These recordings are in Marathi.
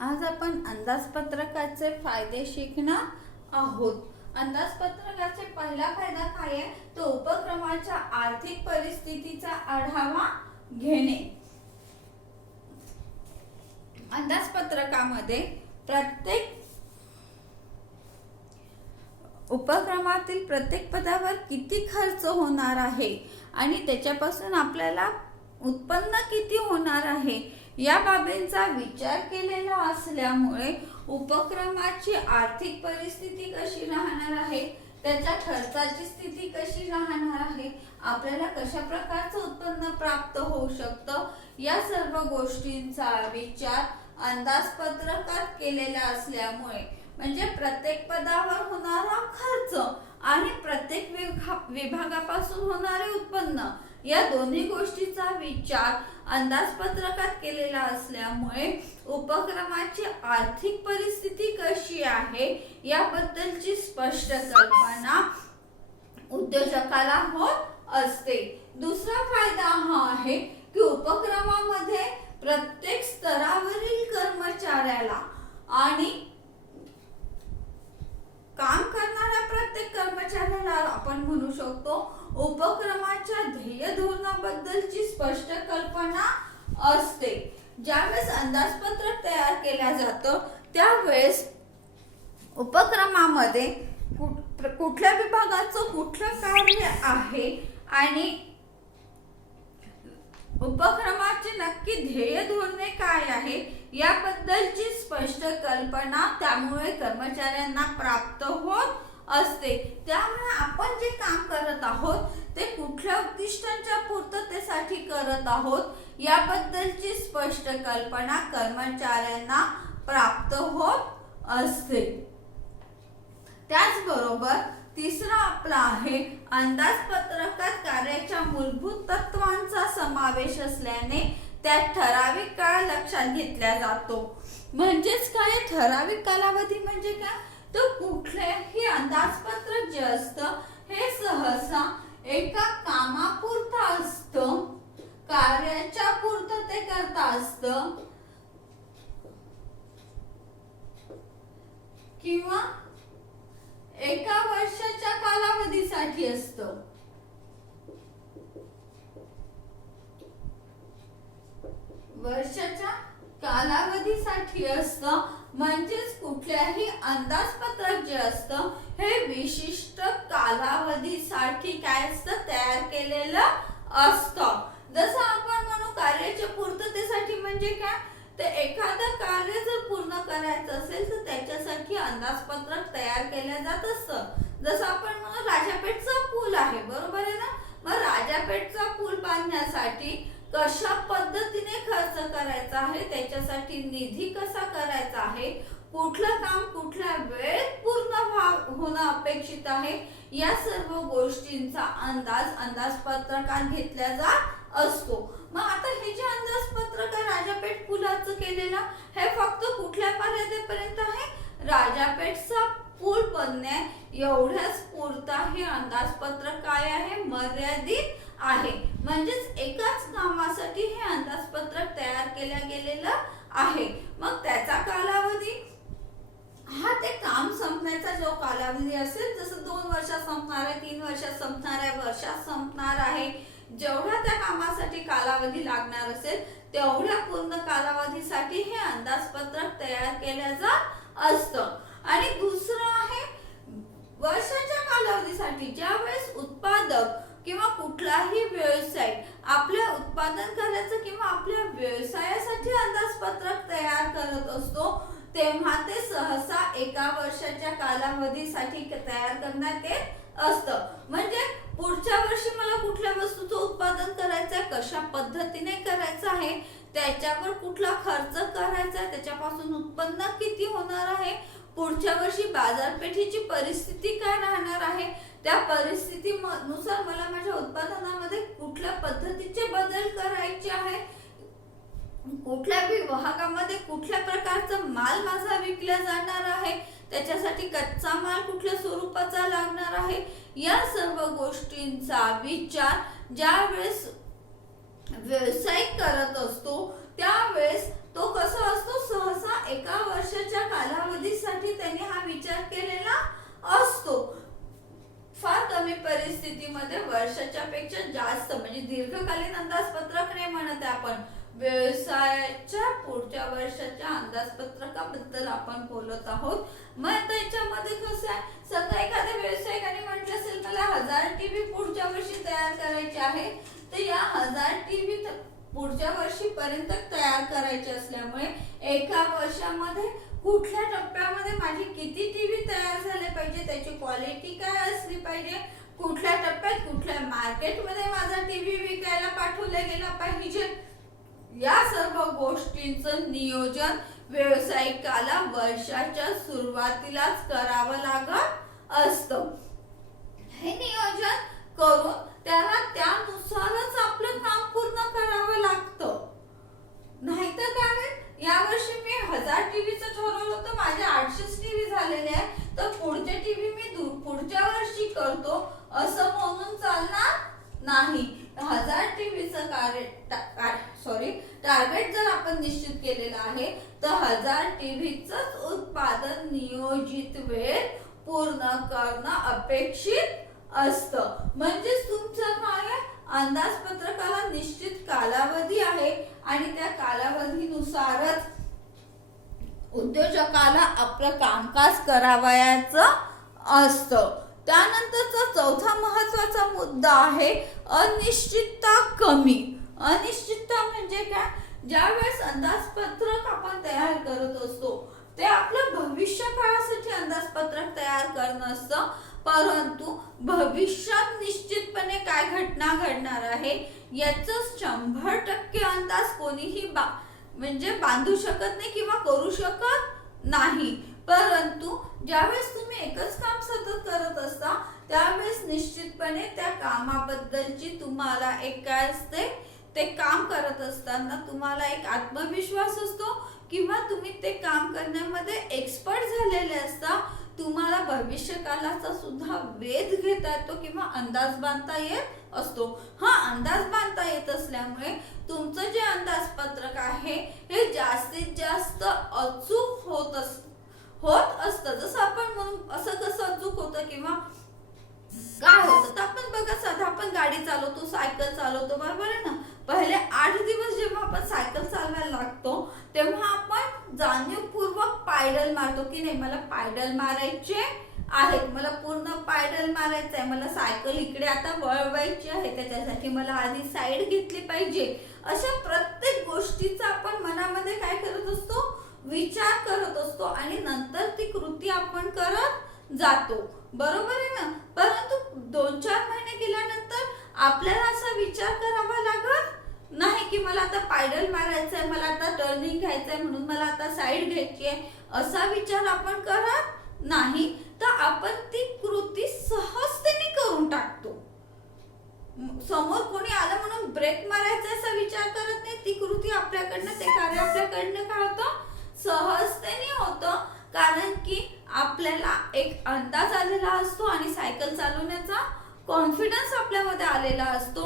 आज आपण अंदाजपत्रकाचे फायदे शिकणार आहोत। अंदाजपत्रकाचे पहिला फायदा काय आहे, तो उपक्रमाच्या आर्थिक परिस्थितीचा आढावा घेणे। अंदाजपत्रकामध्ये प्रत्येक उपक्रमातील प्रत्येक पदावर किती खर्च होणार आहे आणि त्याच्यापासून आपल्याला उत्पन्न किती होणार आहे या बाबींचा विचार केलेला असल्यामुळे उपक्रमाची आर्थिक परिस्थिती कशी राहणार आहे, त्याच्या खर्चाची स्थिती कशी राहणार आहे, आपल्याला कशा प्रकारचं उत्पन्न प्राप्त होऊ शकतं या सर्व गोष्टींचा विचार अंदाजपत्रकात केलेला असल्यामुळे म्हणजे प्रत्येक पदावर होणारा खर्च आणि प्रत्येक विभागापासून होणारे उत्पन्न या दोन्ही गोष्टीचा विचार अंदाजपत्रकात केलेला असल्यामुळे उपक्रमाची आर्थिक परिस्थिती कशी आहे याबद्दलची स्पष्ट कल्पना उद्योजकाला होत असते। दुसरा फायदा हा आहे की उपक्रमामध्ये प्रत्येक स्तरावरील कर्मचाऱ्याला आणि काम करणाऱ्या प्रत्येक कर्मचाऱ्याला आपण म्हणू शकतो उपक्रमाच्या ध्येय धोरणाबद्दलची स्पष्ट कल्पना असते। ज्यावेळेस अंदाजपत्रक तयार केल्या जातं त्यावेळेस उपक्रमामध्ये कुठल्या विभागाचं कुठलं कार्य आहे आणि उपक्रमाचे नक्की ध्येय धोरणे काय आहे याबद्दलची स्पष्ट कल्पना त्यामुळे कर्मचाऱ्यांना प्राप्त होत असते। त्यामुळे आपण जे काम करत आहोत ते कुठल्या उद्दिष्टांच्या पूर्ततेसाठी करत आहोत याबद्दलची स्पष्ट कल्पना कर्मचाऱ्यांना प्राप्त होत असते। त्याचबरोबर तिसरा आपला आहे अंदाजपत्रकात कार्याच्या मूलभूत तत्वांचा समावेश असल्याने त्यात ठराविक काळ लक्षात घेतला जातो। म्हणजेच काय, ठराविक कालावधी म्हणजे काय, तर कुठलेही अंदाजपत्रक जे असतं हे सहसा एका कामापुरता असतं, कार्याच्या पूर्ततेकरता असतं किंवा एका वर्षाच्या कालावधीसाठी असतं। वर्षाच्या कालावधीसाठी असतं म्हणजेच कुठल्याही अंदाजपत्रक जे असतं हे विशिष्ट कालावधीसाठी काय असतं, तयार केलेलं असतं। जसं आपण म्हणू कार्याच्या पूर्ततेसाठी म्हणजे काय, तर एखादं कार्य जर पूर्ण करायचं असेल तर त्याच्यासाठी अंदाजपत्रक तयार केलं जात असतं। जसं आपण म्हणू राजापेठचा पूल आहे, बरोबर आहे ना, मग राजापेठचा पूल बांधण्यासाठी कशा पद्धतीने खर्च करायचा आहे, त्याच्यासाठी निधी कसा करायचा आहे, कुठलं काम कुठल्या वेळेत पूर्ण होणं अपेक्षित आहे या सर्व गोष्टींचा अंदाजपत्रकात घेतला जात असतो। मग आता हे जे अंदाजपत्रक आहे राजापेठ पुलाचं केलेलं हे फक्त कुठल्या मर्यादेपर्यंत आहे, राजापेठचा पूल बनण्या एवढ्याच पुरता हे अंदाजपत्रक काय आहे, मर्यादित आहे। म्हणजेच एकाच कामासाठी हे अंदाजपत्रक तयार केलं गेलेलं आहे। मग त्याचा कालावधी हा ते काम संपण्याचा जो कालावधी असेल, जसं 2 वर्षात संपणार आहे, 3 वर्षात संपणार आहे, वर्षात संपणार आहे, जेवढा त्या कामासाठी कालावधी लागणार असेल तेवढ्या पूर्ण कालावधीसाठी हे अंदाजपत्रक तयार केलं जात असतं। आणि दुसरं आहे वर्षाच्या कालावधीसाठी, ज्यावेळेस उत्पादक किंवा कुठलाही व्यवसाय आपल्या उत्पादन करायचं किंवा आपल्या व्यवसायासाठी अंदाजपत्रक तयार करत असतो तेव्हा ते सहसा एका वर्षाच्या कालावधीसाठी तयार करण्यात येत असतं। म्हणजे पुढच्या वर्षी मला कुठल्या वस्तूचं उत्पादन करायचं आहे, कशा पद्धतीने करायचं आहे, त्याच्यावर कुठला खर्च करायचा आहे, त्याच्यापासून उत्पन्न किती होणार आहे, पुढच्या वर्षी बाजारपेठेची परिस्थिती काय राहणार आहे, त्या परिस्थितीनुसार मला माझ्या उत्पादनामध्ये कुठल्या पद्धतीचे बदल करायचे आहे, कुठल्या विभागामध्ये कुठल्या प्रकारचा माल माझा विकला जाणार आहे, त्याच्यासाठी कच्चा माल कुठल्या स्वरूपाचा लागणार आहे, या सर्व गोष्टींचा विचार ज्यावेळेस व्यावसायिक करत असतो त्यावेळेस तो कसा असतो, सहसा एका अंदाजपत्रकाबद्दल आपण बोलत आहोत. मग त्याच्यामध्ये कसं आहे, समजा एखाद्या व्यावसायिकाने म्हटलं असेल मला 1000 टीव्ही पुढच्या वर्षी तयार करायचे आहे, तर या 1000 टीव्ही पुढच्या वर्षीपर्यंत तयार करायचे असल्यामुळे एका वर्षामध्ये कुठल्या टप्प्यामध्ये माझे किती टीव्ही तयार झाले पाहिजे, त्याची क्वालिटी काय असली पाहिजे, कुठल्या टप्प्यात कुठल्या मार्केटमध्ये माझा टीव्ही विकायला पाठवला गेला पाहिजे, या सर्व गोष्टींचं नियोजन व्यावसायिकाला वर्षाच्या सुरुवातीलाच करावं लागत असतं. हे नियोजन करून त्याला त्यानुसारच आपलं काम पूर्ण करावं लागतं. नाहीतर काय, यावर्षी मी 1000 टीव्हीचं ठरवलं होतं, माझे 800 टीव्ही झालेले आहे, तर पुढचे टीव्ही मी पुढच्या वर्षी करतो असं म्हणून चालणार नाही. 1000 टीव्हीचं टार्गेट जर आपण निश्चित केलेलं आहे, तर 1000 टीव्हीचंच उत्पादन नियोजित वेळ पूर्ण करणं अपेक्षित असतं. म्हणजेच तुमचं काय, अंदाजपत्रकाला निश्चित कालावधी आहे आणि त्या कालावधीनुसारच उद्योजकाला आपलं कामकाज करावयाचं असतं. त्यानंतरचा चौथा महत्वाचा मुद्दा आहे अनिश्चितता कमी. अनिश्चितता म्हणजे काय, ज्यावेळेस अंदाजपत्रक आपण तयार करत असतो ते आपलं भविष्य काळासाठी अंदाजपत्रक तयार करणं असतं, परंतु भविष्यात निश्चितपणे काय घटना घडणार आहे याचं 100% अंदाज कोणीही म्हणजे बांधू शकत नाही किंवा करू शकत नाही. परंतु ज्यावेळेस तुम्ही एकच काम सतत करत असता त्यावेळेस निश्चितपणे त्या कामाबद्दलची तुम्हाला एक काय असते, ते काम करत असताना तुम्हाला एक आत्मविश्वास असतो किंवा तुम्ही ते काम करण्यामध्ये एक्सपर्ट झालेले असता. तुम्हाला भविष्यकालाचा सुद्धा वेध घेता येतो किंवा अंदाज बांधता येत असतो. हा अंदाज बांधता येत असल्यामुळे तुमचं जे अंदाजपत्रक आहे हे जास्तीत जास्त अचूक होत असतं. जसं आपण म्हणून असं कसं अचूक होतं किंवा काय होतं, तर आपण बघा साधा आपण गाडी चालवतो, सायकल चालवतो, बरोबर आहे ना. पहिले 8 दिवस जेव्हा आपण सायकल चालवायला लागतो तेव्हा आपण जाणीवपूर्वक पायडल मारतो की नाही, मला पायडल मारायचे आहेत, मला पूर्ण पायडल मारायचं आहे, मला सायकल इकडे आता वळवायची आहे, त्याच्यासाठी मला आधी साईड घेतली पाहिजे. अशा प्रत्येक गोष्टीचा आपण मनामध्ये काय करत असतो, विचार करत असतो आणि नंतर ती कृती आपण करत जातो, बरोबर आहे ना. परंतु 2-4 महिने गेल्यानंतर आपल्याला असा विचार करावा लागत नाही की मला आता पायडल मारायचं आहे, मला आता टर्निंग घ्यायचं आहे म्हणून मला आता साईड घ्यायची आहे, असा विचार आपण करत नाही. तर आपण ती कृती सहजतेने करून टाकतो. समोर कोणी आलं म्हणून ब्रेक मारायचा असा विचार करत नाही, ती कृती आपल्याकडनं, ते कार्य आपल्याकडनं काय होतं, सहजतेने होतं. कारण की आपल्याला एक अंदाज आलेला असतो आणि सायकल चालवण्याचा कॉन्फिडन्स आपल्यामध्ये आलेला असतो.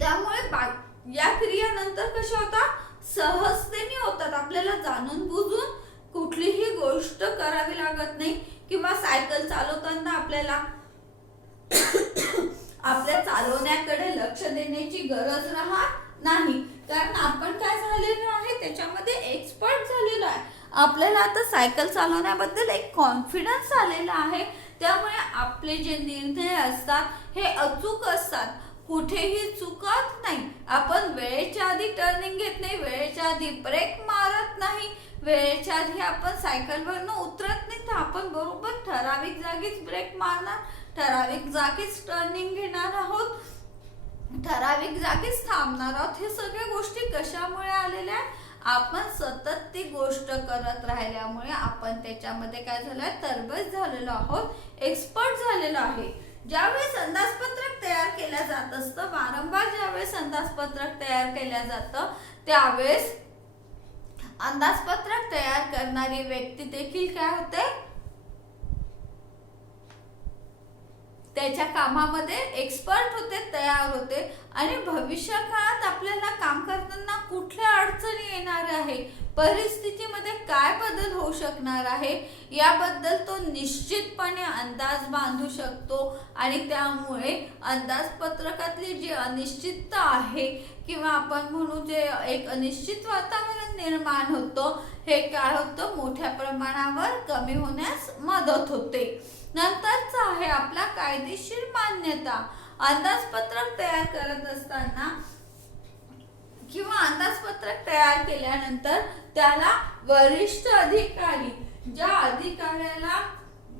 त्यामुळे या क्रियानंतर कशा होतात, सहजतेने होतात. आपल्याला जाणून बुजून कुठलीही गोष्ट करावी लागत नाही किंवा सायकल चालवताना आपल्याला आपल्या चालवण्याकडे लक्ष देण्याची गरज राहत नाही, कारण आपण काय झालेलो आहे त्याच्यामध्ये एक्सपर्ट झालेलो आहे. आपल्याला आता सायकल चालवण्याबद्दल एक कॉन्फिडन्स आलेला आहे. त्यामुळे आपले जे निर्णय असतात हे अचूक असतात, कुठेही चुकत नाही. आपण वेळेच्या आधी टर्निंग घेत नाही, वेळेच्या आधी ब्रेक मारत नाही, वेळेच्या आधी आपण सायकलवरनं उतरत नाही, तर आपण बरोबर ठराविक जागीच ब्रेक मारणार, ठराविक जागीच टर्निंग घेणार आहोत, ठराविक जागीच थांबणार आहोत. हे सगळ्या गोष्टी कशामुळे आलेल्या आहेत, आपण सतत ती गोष्ट करत राहिल्यामुळे आपण त्याच्यामध्ये काय झालंय, तरबेज झालेलो आहोत, एक्सपर्ट झालेलो आहे. ज्यावेळेस अंदाजपत्रक तयार केलं जात असतं, वारंवार ज्यावेळेस अंदाजपत्रक तयार केलं जातं त्यावेळेस अंदाजपत्रक तयार करणारी व्यक्ती देखील काय होते, त्याच्या कामामध्ये एक्सपर्ट होते, तयार होते आणि भविष्य काळात आपल्याला काम करताना कुठल्या अडचणी येणार आहे, परिस्थितीमध्ये काय बदल होऊ शकणार आहे याबद्दल तो निश्चितपणे अंदाज बांधू शकतो. आणि त्यामुळे अंदाजपत्रकातली जी अनिश्चितता आहे किंवा आपण म्हणू जे एक अनिश्चित वातावरण निर्माण होतो हे काय होतं मोठ्या प्रमाणावर कमी होण्यास मदत होते. नंतरचा आहे आपला कायदेशीर मान्यता. अंदाजपत्रक तयार करत असताना किंवा अंदाजपत्रक तयार केल्यानंतर त्याला वरिष्ठ अधिकारी, ज्या अधिकाऱ्याला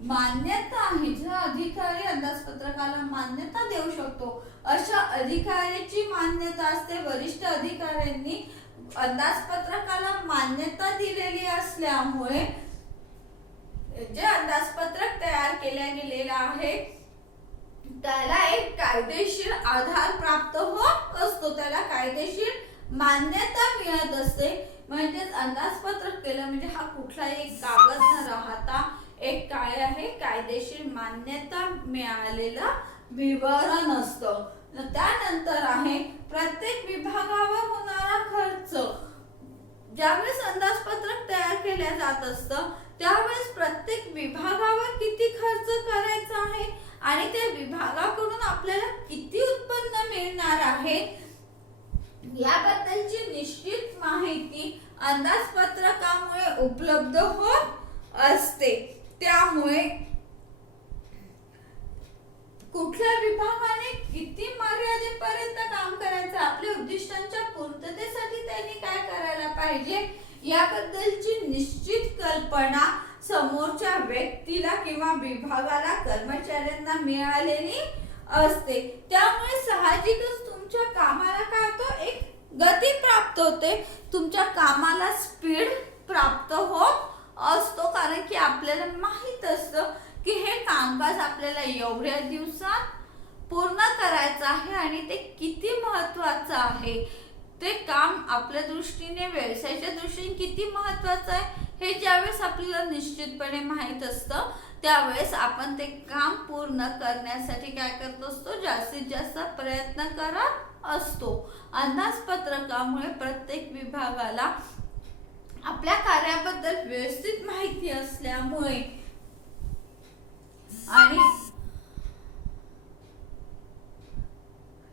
मान्यता आहे, ज्या अधिकारी अंदाजपत्रकाला मान्यता देऊ शकतो अशा अधिकाऱ्याची मान्यता असते. वरिष्ठ अधिकाऱ्यांनी अंदाजपत्रकाला मान्यता दिलेली असल्यामुळे जे अंदाजपत्रक तयार केल्या गेलेला आहे त्याला एक कायदेशीर आधार प्राप्त होत असतो, त्याला कायदेशीर मान्यता मिळत असते. म्हणजेच अंदाजपत्रक केलं म्हणजे हा कुठलाही एक कागद न राहता एक काय आहे कायदेशीर मान्यता मिळालेलं विवरण असतं. त्यानंतर आहे प्रत्येक विभागावर होणारा खर्च. ज्यावेळेस अंदाजपत्रक तयार केल्या जात असतं त्यावेळेस प्रत्येक विभागावर किती खर्च करायचा आहे आणि त्या विभागाकडून आपल्याला किती उत्पन्न मिळणार आहे याबद्दलची निश्चित माहिती अंदाजपत्रकामुळे उपलब्ध होत असते. त्यामुळे कुठल्या विभागाने किती मर्यादेपर्यंत काम करायचं, आपल्या उद्दिष्टांच्या पूर्ततेसाठी त्यांनी काय करायला पाहिजे याबद्दलची निश्चित कल्पना समोरच्या व्यक्तीला किंवा विभागाला कर्मचाऱ्यांना मिळालेली असते. त्यामुळे साहजिकच तुमच्या कामाला काय होतं एक गती प्राप्त होते, तुमच्या कामाला स्पीड प्राप्त होत असतो. कारण की आपल्याला माहित असतं की हे कामकाज आपल्याला एवढ्या दिवसात पूर्ण करायचं आहे आणि ते किती महत्त्वाचं आहे, ते काम आपल्या दृष्टीने व्यवसायाच्या दृष्टीने किती महत्त्वाचं आहे हे ज्यावेळेस आपल्याला निश्चितपणे माहित असतं त्यावेळेस आपण ते काम पूर्ण करण्यासाठी काय करत असतो जास्तीत जास्त प्रयत्न करत असतो. अंदाजपत्रकामुळे प्रत्येक विभागाला आपल्या कार्याबद्दल व्यवस्थित माहिती असल्यामुळे आणि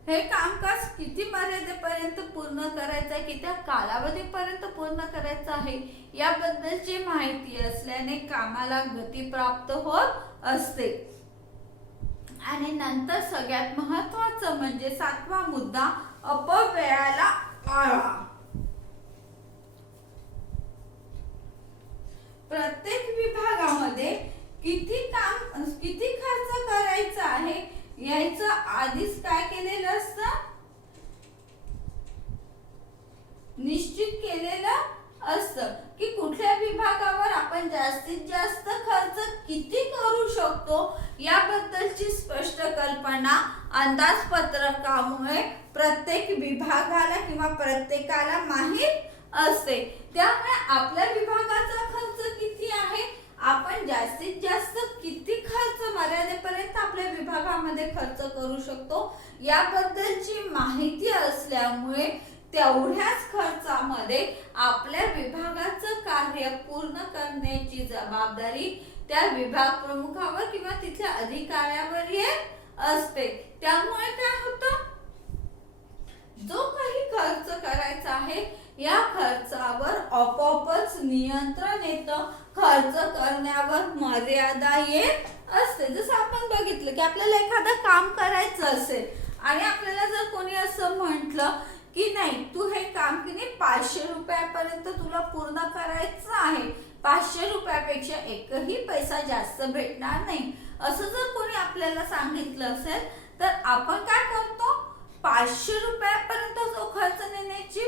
हे कामकाज किती मर्यादेपर्यंत पूर्ण करायचं आहे, किती कालावधीपर्यंत पूर्ण करायचं आहे याबद्दलची माहिती असल्याने कामाला गती प्राप्त होत असते. आणि नंतर सगळ्यात महत्त्वाचं म्हणजे 7वा मुद्दा अपव्ययाला आळा. प्रत्येक विभागामध्ये किती खर्च करायचा आहे याचं आधीच काय केलेलं असतं निश्चित केलेलं असतं की कुठल्या विभागावर आपण जास्तीत जास्त खर्च किती करू शकतो याबद्दलची स्पष्ट कल्पना अंदाजपत्रकामुळे प्रत्येक विभागाला किंवा प्रत्येकाला माहित असते. त्यामुळे आपल्या विभागाचा खर्च किती आहे, आपण जास्तीत जास्त किती खर्च मर्यादेपर्यंत आपल्या विभागामध्ये खर्च करू शकतो याबद्दलची माहिती असल्यामुळे तेवढ्याच खर्चामध्ये आपल्या विभागाचं कार्य पूर्ण करण्याची जबाबदारी त्या विभाग प्रमुखावर किंवा तिथल्या अधिकाऱ्यावर येत असते. त्यामुळे काय होतं जो काही खर्च करायचा आहे या खर्चावर आपोआपच नियंत्रण येतं, खर्च करण्यावर मर्यादा येत असते. जसं आपण बघितलं की आपल्याला एखादं काम करायचं असेल आणि आपल्याला जर कोणी असं म्हटलं की नाही तू हे काम की नाही 500 रुपयापर्यंत तुला पूर्ण करायचं आहे, 500 रुपयापेक्षा एकही पैसा जास्त भेटणार नाही असं जर कोणी आपल्याला सांगितलं असेल तर आपण काय करतो 500 रुपयापर्यंत जो खर्च नेण्याची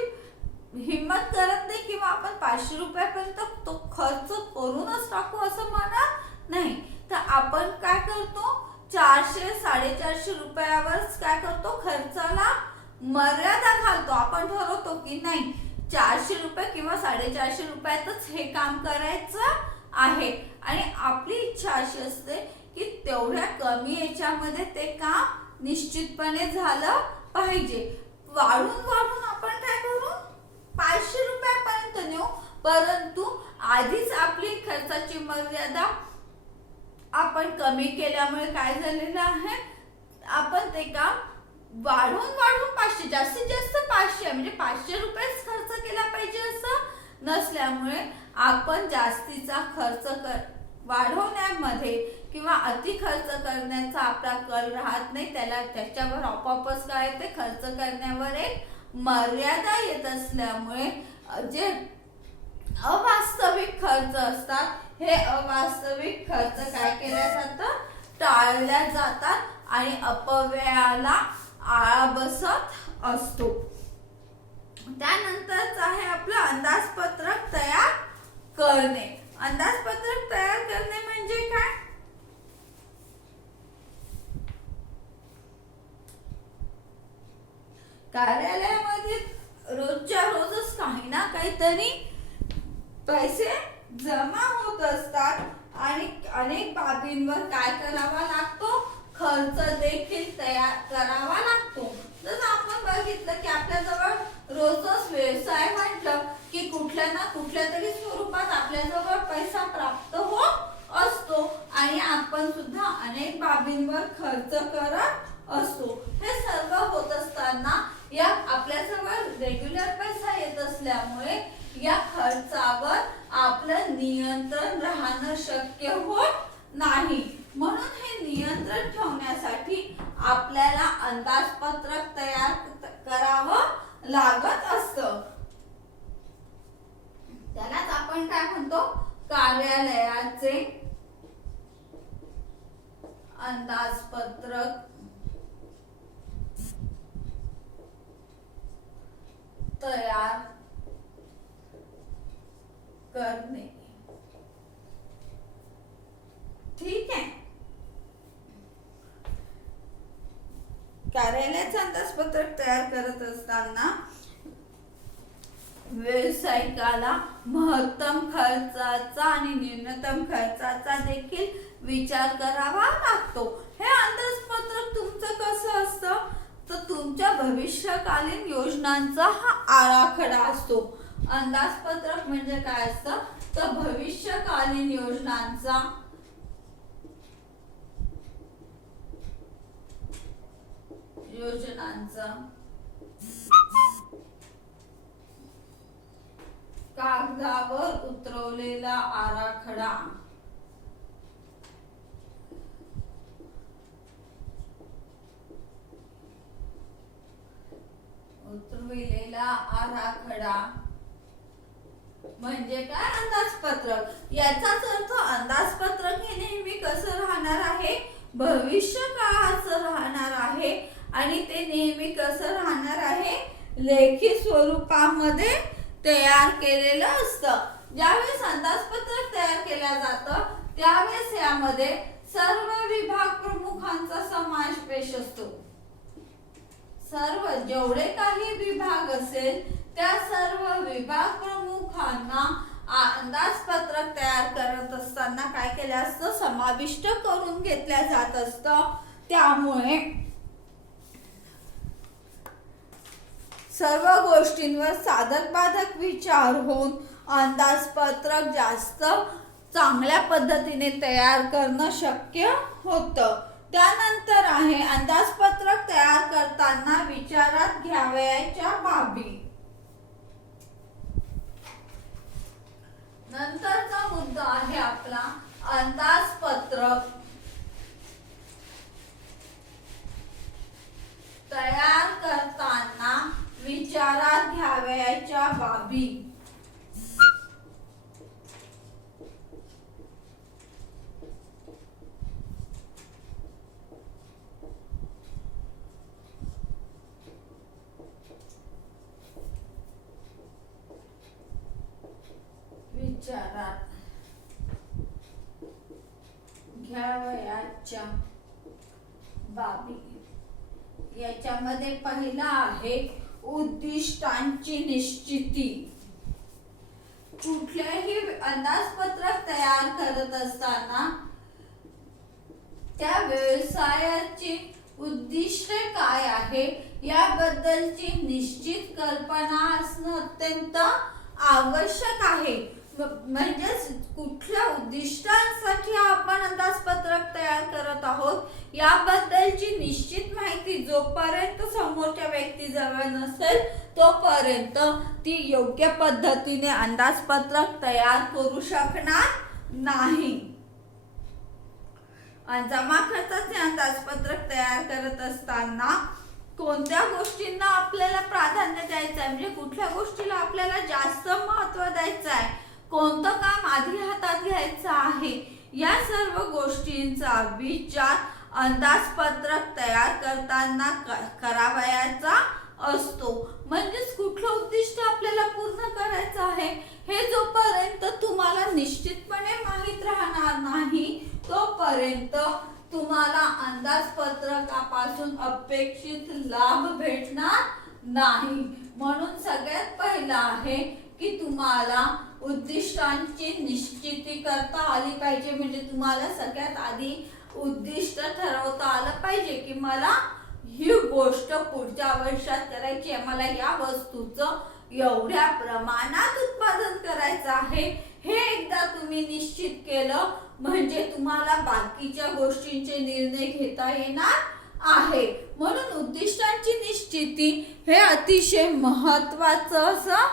हिम्मत करत नाही किंवा आपण 500 रुपयापर्यंत तो खर्च करूनच टाकू असं म्हणत नाही. तर आपण काय करतो 400-450 रुपयावर काय करतो खर्चाला मर्यादा घालतो. आपण ठरवतो की नाही 400 रुपये किंवा 450 रुपयातच हे काम करायचं आहे आणि आपली इच्छा अशी असते की तेवढ्या कमी याच्यामध्ये ते काम निश्चितपणे झालं पाहिजे. वाढून आपण काय करू 500 रुपयापर्यंत नेऊ, परंतु आधीच आपली खर्चाची मर्यादा आपण कमी केल्यामुळे काय झालेलं आहे आपण ते काम वाढून 500 जास्तीत जास्त 500 म्हणजे 500 रुपयेच खर्च केला पाहिजे असं नसल्यामुळे आपण जास्तीचा खर्च वाढवण्यामध्ये किंवा अति खर्च करण्याचा आपला कल राहत नाही, त्याच्यावर आपोआपच काय ते खर्च करण्यावर एक मर्यादा येत असल्यामुळे जे अवास्तविक खर्च असतात हे अवास्तविक खर्च काय केल्या जातात, टाळल्या जातात आणि अपव्ययाला आळा बसत असतो. त्यानंतरच आहे आपलं अंदाजपत्रक तयार करणे. अंदाजपत्रक तयार करणे म्हणजे काय? कार्यालयामध्ये रोजच्या रोजच काही ना काहीतरी पैसे जमा होत असतात आणि अनेक बाबींवर काय करावा लागतो, खर्च देखील तयार करावा लागतो. जसं आपण बघितलं की आपल्याजवळ रोजच व्यवसाय म्हटलं की कुठल्या ना कुठल्या तरी स्वरूपात आपल्याजवळ पैसा प्राप्त होत असतो आणि आपण सुद्धा अनेक बाबींवर खर्च करत असतो. हे सर्व होत असताना या आपल्याजवळ रेग्युलर पैसा येत असल्यामुळे या खर्चावर आपलं नियंत्रण राहणं शक्य होत नाही. म्हणून हे नियंत्रण ठेवण्यासाठी आपल्याला अंदाजपत्रक तयार करावं लागत असतं. त्यालाच आपण काय म्हणतो, कार्यालयाचे अंदाजपत्रक तयार करणे. ठीक आहे. कार्यालयाचं अंदाजपत्रक तयार करत असताना व्यावसायिकाला महत्तम खर्चाचा आणि न्यूनतम खर्चाचा देखील विचार करावा लागतो. हे अंदाजपत्रक तुमचं कसं असतं, तर तुमच्या भविष्यकालीन योजनांचा हा आराखडा असतो. अंदाजपत्रक म्हणजे काय असतं, तर भविष्यकालीन योजनांचा कागदावर उतरवलेला आराखडा. म्हणजे काय, अंदाजपत्रक. याचाच अर्थ अंदाजपत्रक हे नेहमी कसं राहणार आहे, भविष्य काळाचं राहणार आहे आणि ते नेहमी कसं राहणार आहे, लेखी स्वरूपामध्ये तयार केलेलं असतं. ज्यावेळेस अंदाजपत्रक तयार केलं जातं त्यावेळेस यामध्ये सर्व विभाग प्रमुखांचा समावेश असतो. सर्व जेवढे काही विभाग असेल त्या सर्व विभाग प्रमुखांना अंदाजपत्रक तयार करत असताना काय केलं असतं, समाविष्ट करून घेतल्या जात असतं. त्यामुळे सर्व गोष्टींवर साधक बाधक विचार होऊन अंदाजपत्रक जास्त चांगल्या पद्धतीने तयार करणं शक्य होतं. त्यानंतर आहे अंदाजपत्रक तयार करताना विचारात घ्यावयाच्या बाबी. नंतरचा मुद्दा आहे आपला अंदाजपत्रक तयार करताना विचारात घ्यावयाच्या बाबी. विचारात घ्यावयाच्या बाबी. याच्यामध्ये पहिला आहे उद्दिष्टांची निश्चिती. कुठल्याही अंदाजपत्रक तयार करत असताना त्या व्यवसायाची उद्दिष्टे काय आहे याबद्दलची निश्चित कल्पना असणं अत्यंत आवश्यक आहे. म्हणजेच कुठल्या उद्दिष्टांसाठी आपण अंदाजपत्रक तयार करत आहोत याबद्दलची निश्चित माहिती जोपर्यंत समोरच्या व्यक्तीजवळ नसेल तोपर्यंत ती योग्य पद्धतीने अंदाजपत्रक तयार करू शकणार नाही. जमा खर्चाचे अंदाजपत्रक तयार करत असताना कोणत्या गोष्टींना आपल्याला प्राधान्य द्यायचं आहे, म्हणजे कुठल्या गोष्टीला आपल्याला जास्त महत्त्व द्यायचं आहे, कोणतं काम आधी हातात घ्यायचं आहे, या सर्व गोष्टींचा विचार अंदाजपत्रक तयार करताना करावयाचा असतो. म्हणजेच कुठलं उद्दिष्ट आपल्याला पूर्ण करायचं आहे हे जोपर्यंत तुम्हाला निश्चितपणे माहीत राहणार नाही तोपर्यंत तुम्हाला अंदाजपत्रकापासून अपेक्षित लाभ भेटणार नाही. म्हणून सगळ्यात पहिलं आहे की तुम्हाला उद्दिष्टांची निश्चिती करता आली पाहिजे. म्हणजे तुम्हाला सगळ्यात आधी उद्दिष्ट ठरवता आलं पाहिजे की मला ही गोष्ट पुढच्या वर्षात करायची आहे, मला या वस्तूचं एवढ्या प्रमाणात उत्पादन करायचं आहे. हे एकदा तुम्ही निश्चित केलं म्हणजे तुम्हाला बाकीच्या गोष्टींचे निर्णय घेता येणार आहे. म्हणून उद्दिष्टांची निश्चिती हे अतिशय महत्त्वाचं असं